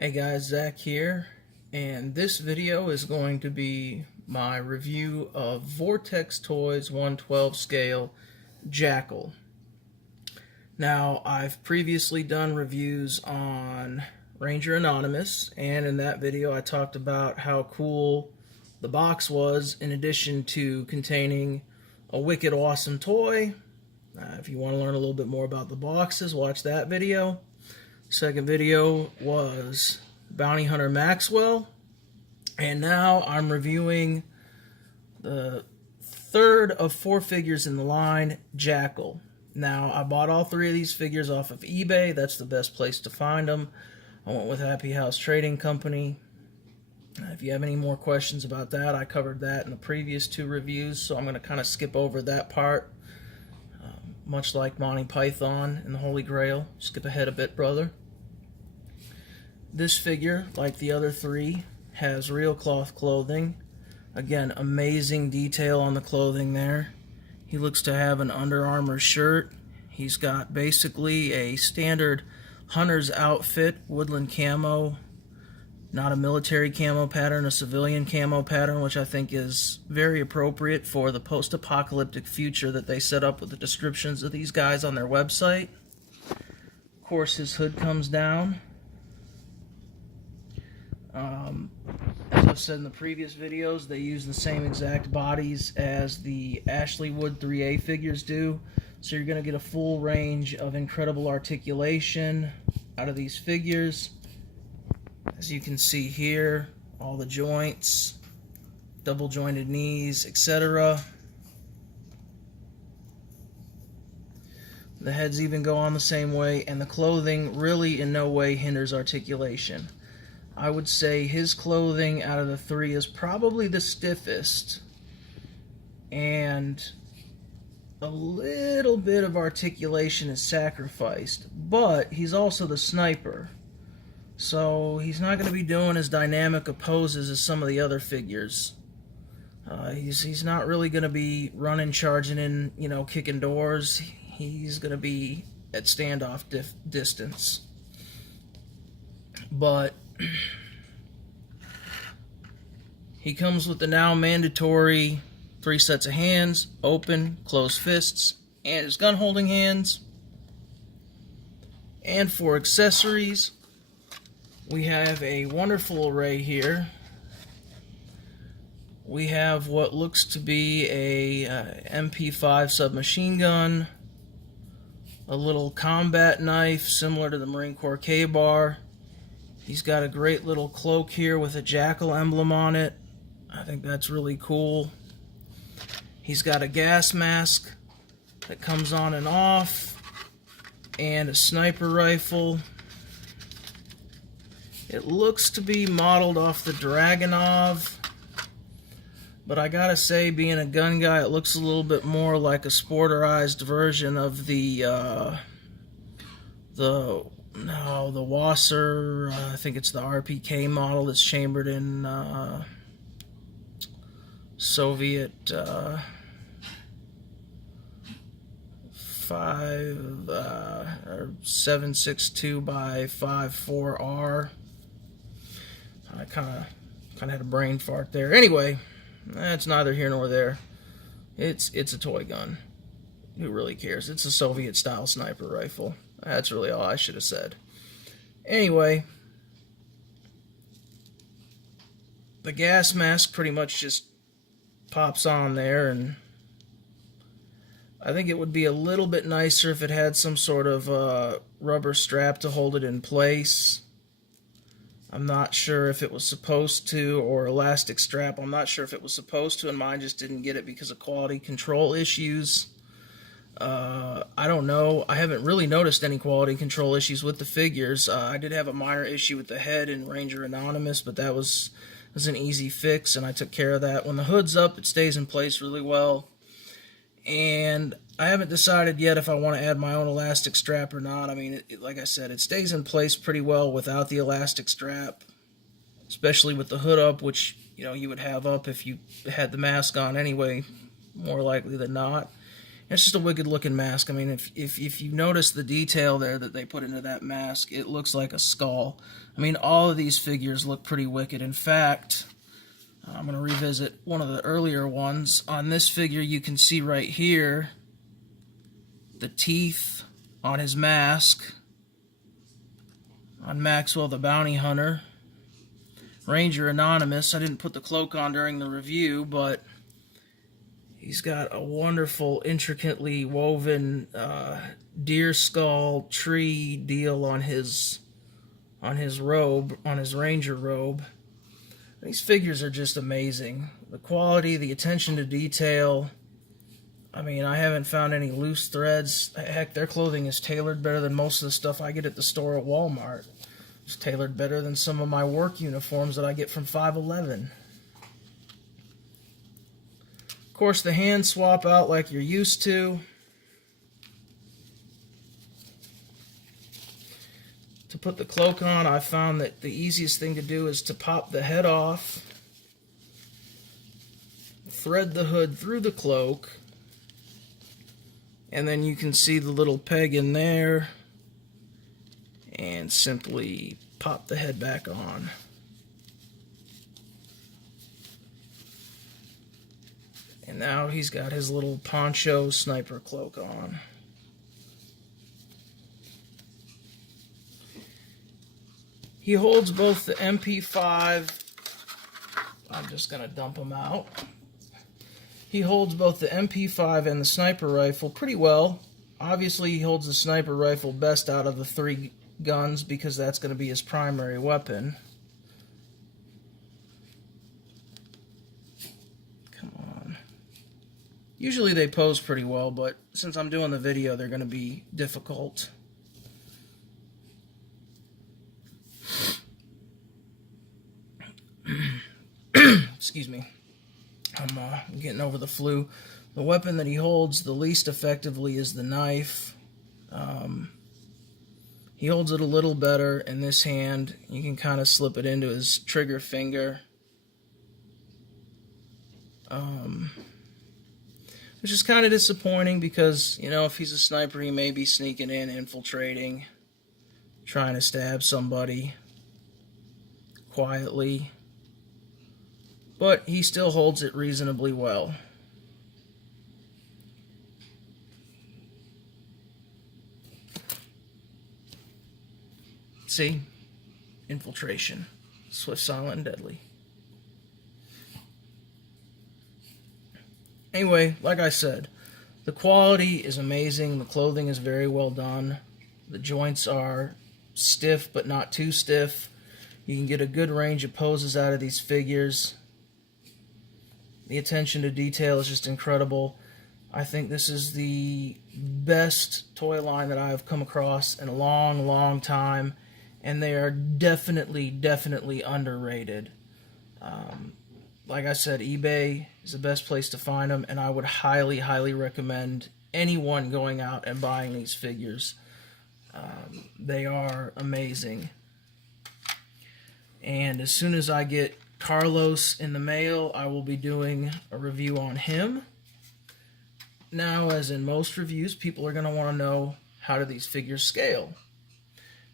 Hey guys, Zach here, and this video is going to be my review of Vortex Toys 1/12 scale Jackel. Now, I've previously done reviews on Ranger Anonymous, and in that video I talked about how cool the box was in addition to containing a wicked awesome toy. If you want to learn a little bit more about the boxes, watch that video. Second video was Bounty Hunter Maxwell, and now I'm reviewing the third of 4 figures in the line, Jackel. Now, I bought all 3 of these figures off of eBay. That's the best place to find them. I went with Happy House Trading Company. If you have any more questions about that, I covered that in the previous 2 reviews, so I'm going to kind of skip over that part. Much like Monty Python and the Holy Grail. Skip ahead a bit, brother. This figure, like the other 3, has real cloth clothing. Again, amazing detail on the clothing there. He looks to have an Under Armour shirt. He's got basically a standard hunter's outfit, woodland camo. Not a military camo pattern, a civilian camo pattern, which I think is very appropriate for the post-apocalyptic future that they set up with the descriptions of these guys on their website. Of course, his hood comes down. As I've said in the previous videos, they use the same exact bodies as the Ashley Wood 3A figures do, so you're going to get a full range of incredible articulation out of these figures. As you can see here, all the joints, double jointed knees, etc. The heads even go on the same way, and the clothing really in no way hinders articulation. I would say his clothing out of the 3 is probably the stiffest, and a little bit of articulation is sacrificed, but he's also the sniper. So he's not going to be doing as dynamic of poses as some of the other figures. He's not really going to be running, charging in, kicking doors. He's going to be at standoff distance. But he comes with the now mandatory 3 sets of hands, open, closed fists, and his gun holding hands. And for accessories, we have a wonderful array here. We have what looks to be a MP5 submachine gun, a little combat knife similar to the Marine Corps K-bar. He's got a great little cloak here with a Jackel emblem on it. I think that's really cool. He's got a gas mask that comes on and off, and a sniper rifle. It looks to be modeled off the Dragunov, but I gotta say, being a gun guy, it looks a little bit more like a sporterized version of the Wasser, I think it's the RPK model that's chambered in Soviet 7.62 by 5.4R. I kind of had a brain fart there. Anyway, that's neither here nor there. It's a toy gun. Who really cares? It's a Soviet-style sniper rifle. That's really all I should have said. Anyway, the gas mask pretty much just pops on there, and I think it would be a little bit nicer if it had some sort of rubber strap to hold it in place. I'm not sure if it was supposed to, or elastic strap. I'm not sure if it was supposed to, and mine just didn't get it because of quality control issues. I don't know. I haven't really noticed any quality control issues with the figures. I did have a minor issue with the head in Ranger Anonymous, but that was an easy fix, and I took care of that. When the hood's up, it stays in place really well. And I haven't decided yet if I want to add my own elastic strap or not. I mean, like I said, it stays in place pretty well without the elastic strap, especially with the hood up, which you would have up if you had the mask on anyway, more likely than not. It's just a wicked looking mask. I mean, if you notice the detail there that they put into that mask, it looks like a skull. I mean, all of these figures look pretty wicked. In fact, I'm going to revisit one of the earlier ones. On this figure, you can see right here the teeth on his mask. On Maxwell the Bounty Hunter. Ranger Anonymous. I didn't put the cloak on during the review, but he's got a wonderful, intricately woven deer skull tree deal on his robe, on his ranger robe. These figures are just amazing. The quality, the attention to detail. I mean, I haven't found any loose threads. Heck, their clothing is tailored better than most of the stuff I get at the store at Walmart. It's tailored better than some of my work uniforms that I get from 511. Of course, the hands swap out like you're used to. To put the cloak on, I found that the easiest thing to do is to pop the head off, thread the hood through the cloak, and then you can see the little peg in there, and simply pop the head back on. And now he's got his little poncho sniper cloak on. He holds both the MP5, I'm just going to dump him out. He holds both the MP5 and the sniper rifle pretty well. Obviously, he holds the sniper rifle best out of the three guns because that's going to be his primary weapon. Come on. Usually they pose pretty well, but since I'm doing the video, they're going to be difficult. Excuse me. I'm getting over the flu. The weapon that he holds the least effectively is the knife. He holds it a little better in this hand. You can kind of slip it into his trigger finger. Which is kind of disappointing because, you know, if he's a sniper, he may be sneaking in, infiltrating, trying to stab somebody quietly. But he still holds it reasonably well. See? Infiltration. Swift, silent, and deadly. Anyway, like I said, the quality is amazing. The clothing is very well done. The joints are stiff, but not too stiff. You can get a good range of poses out of these figures. The attention to detail is just incredible. I think this is the best toy line that I've come across in a long, long time, and they are definitely underrated. Like I said, eBay is the best place to find them, and I would highly recommend anyone going out and buying these figures. They are amazing. And as soon as I get Carlos in the mail, I will be doing a review on him. Now, as in most reviews, people are going to want to know, how do these figures scale?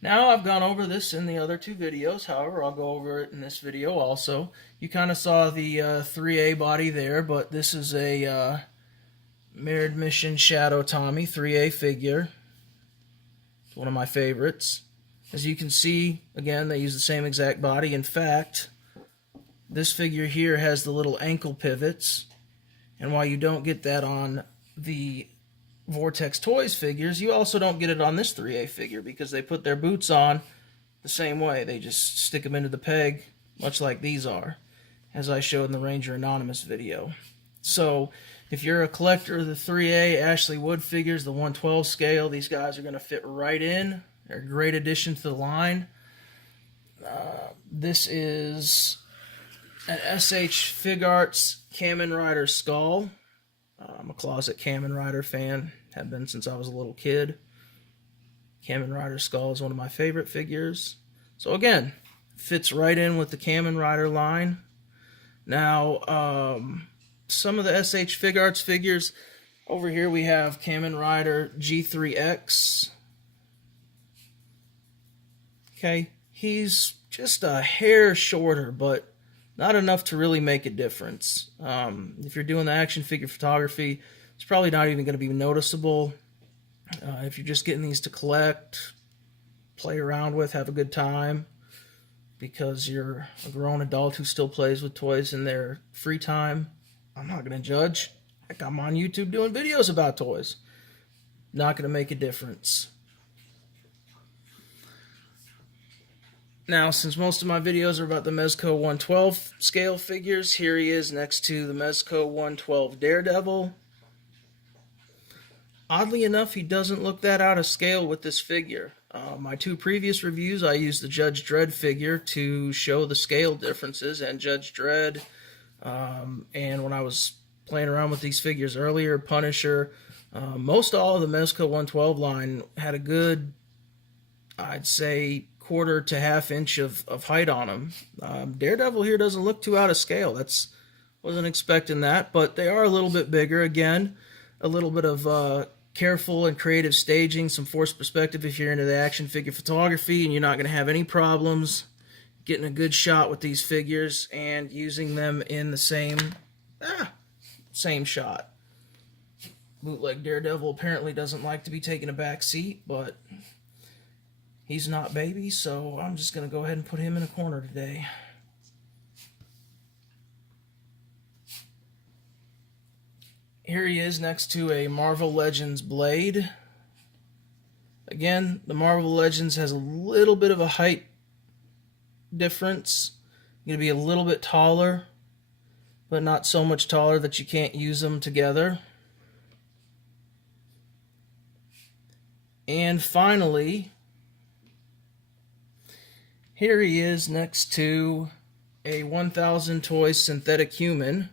Now, I've gone over this in the other two videos. However, I'll go over it in this video also. You kind of saw the 3A body there, but this is a Mirrored Mission Shadow Tommy 3A figure. It's one of my favorites. As you can see, again, they use the same exact body. In fact, this figure here has the little ankle pivots, and while you don't get that on the Vortex Toys figures, you also don't get it on this 3A figure because they put their boots on the same way. They just stick them into the peg, much like these are, as I showed in the Ranger Anonymous video. So, if you're a collector of the 3A Ashley Wood figures, the 112 scale, these guys are going to fit right in. They're a great addition to the line. This is an SH Figuarts Camon Rider skull. I'm a closet Camon Rider fan. Have been since I was a little kid. Camon Rider skull is one of my favorite figures. So again, fits right in with the Camon Rider line. Now, some of the SH Figuarts figures, Over here we have Camon Rider G3x. Okay, he's just a hair shorter, but not enough to really make a difference. If you're doing the action figure photography, it's probably not even going to be noticeable. If you're just getting these to collect, play around with, have a good time, because you're a grown adult who still plays with toys in their free time, I'm not going to judge. Heck, I'm on YouTube doing videos about toys. Not going to make a difference. Now, since most of my videos are about the Mezco 112 scale figures, here he is next to the Mezco 112 Daredevil. Oddly enough, he doesn't look that out of scale with this figure. My two previous reviews, I used the Judge Dredd figure to show the scale differences, and Judge Dredd, and when I was playing around with these figures earlier, Punisher, most all of the Mezco 112 line had a good, I'd say, quarter to half inch of height on them. Daredevil here doesn't look too out of scale. Wasn't expecting that, but they are a little bit bigger. Again, a little bit of careful and creative staging, some forced perspective if you're into the action figure photography, and you're not going to have any problems getting a good shot with these figures and using them in the same shot. Bootleg Daredevil apparently doesn't like to be taking a back seat, but he's not baby, so I'm just going to go ahead and put him in a corner today. Here he is next to a Marvel Legends Blade. Again, the Marvel Legends has a little bit of a height difference. You're going to be a little bit taller, but not so much taller that you can't use them together. And finally, here he is next to a 1000 Toy Synthetic Human,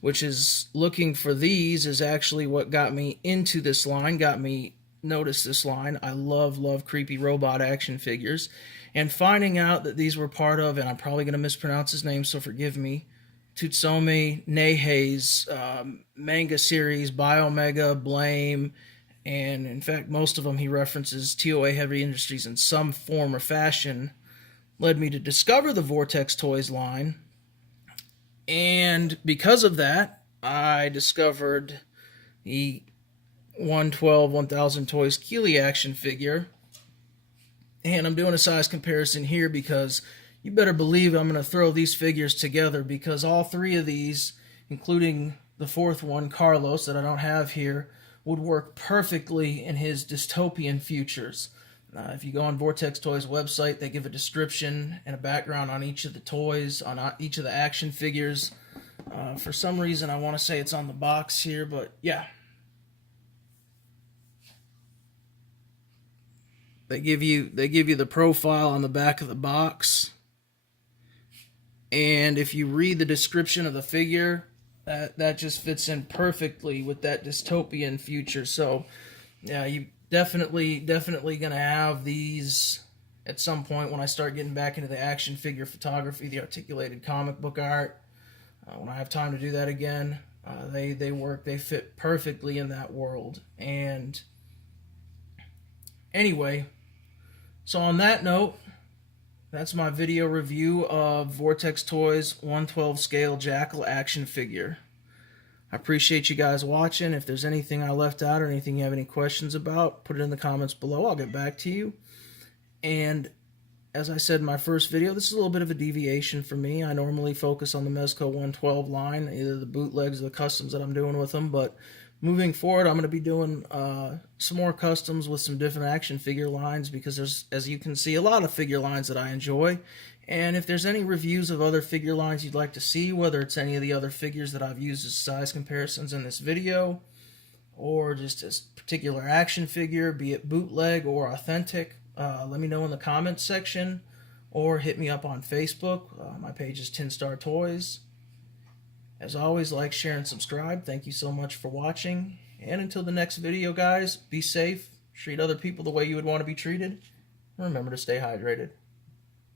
which is looking for these is actually what got me into this line, got me notice this line. I love creepy robot action figures. And finding out that these were part of, and I'm probably going to mispronounce his name, so forgive me, Tutsumi Neihei's manga series, Biomega, Blame, and in fact most of them he references TOA Heavy Industries in some form or fashion, led me to discover the Vortex Toys line. And because of that, I discovered the 112 1000 Toys Keeley action figure. And I'm doing a size comparison here because you better believe I'm going to throw these figures together, because all three of these, including the fourth one, Carlos, that I don't have here, would work perfectly in his dystopian futures. If you go on Vortex Toys' website, they give a description and a background on each of the toys, on each of the action figures. For some reason, I want to say it's on the box here, but yeah. They give you the profile on the back of the box. And if you read the description of the figure, that just fits in perfectly with that dystopian future. So, yeah, you definitely gonna have these at some point when I start getting back into the action figure photography, the articulated comic book art. When I have time to do that again, they fit perfectly in that world. And anyway, so on that note, that's my video review of Vortex Toys 112 scale Jackel action figure. I appreciate you guys watching. If there's anything I left out or anything you have any questions about, put it in the comments below. I'll get back to you. And as I said in my first video, this is a little bit of a deviation for me. I normally focus on the Mezco 112 line, either the bootlegs or the customs that I'm doing with them. But moving forward, I'm going to be doing some more customs with some different action figure lines, because there's, as you can see, a lot of figure lines that I enjoy. And if there's any reviews of other figure lines you'd like to see, whether it's any of the other figures that I've used as size comparisons in this video, or just a particular action figure, be it bootleg or authentic, let me know in the comments section, or hit me up on Facebook. My page is 10 Star Toys. As always, like, share, and subscribe. Thank you so much for watching. And until the next video, guys, be safe, treat other people the way you would want to be treated, and remember to stay hydrated.